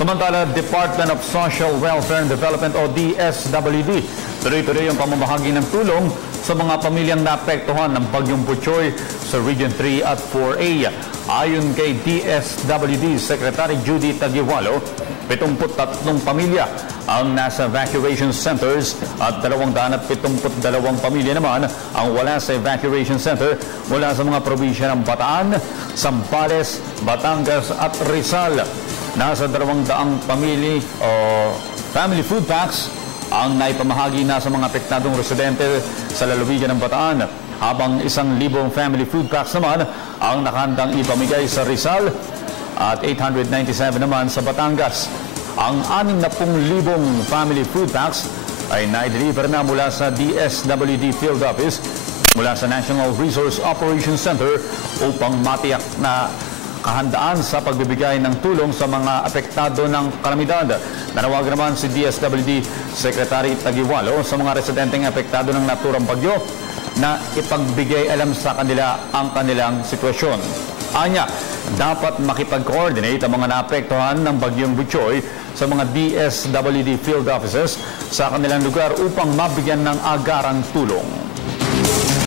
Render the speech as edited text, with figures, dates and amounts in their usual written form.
Samantala, Department of Social Welfare and Development o DSWD, tuloy-tuloy ang pamamahagi ng tulong sa mga pamilyang naapektuhan ng Bagyong Butchoy sa Region 3 at 4A. Ayon kay DSWD Secretary Judy Taguiwalo, 73 pamilya ang nasa evacuation centers at 272 pamilya naman ang wala sa evacuation center mula sa mga probinsya ng Bataan, Zambales, Batangas at Rizal. Nasa 200 family food packs ang naipamahagi na sa mga apektadong residente sa lalawigan ng Bataan, habang 1,000 family food packs naman ang nakahandang ipamigay sa Rizal at 897 naman sa Batangas. Ang 60,000 family food packs ay na-deliver na mula sa DSWD Field Office mula sa National Resource Operations Center upang matiyak na kahandaan sa pagbibigay ng tulong sa mga apektado ng kalamidad. Nanawagan naman si DSWD Secretary Taguiwalo sa mga residenteng apektado ng naturang bagyo na ipagbigay alam sa kanila ang kanilang sitwasyon. Anya, dapat makipag-coordinate ang mga naapektuhan ng Bagyong Butchoy sa mga DSWD field offices sa kanilang lugar upang mabigyan ng agarang tulong.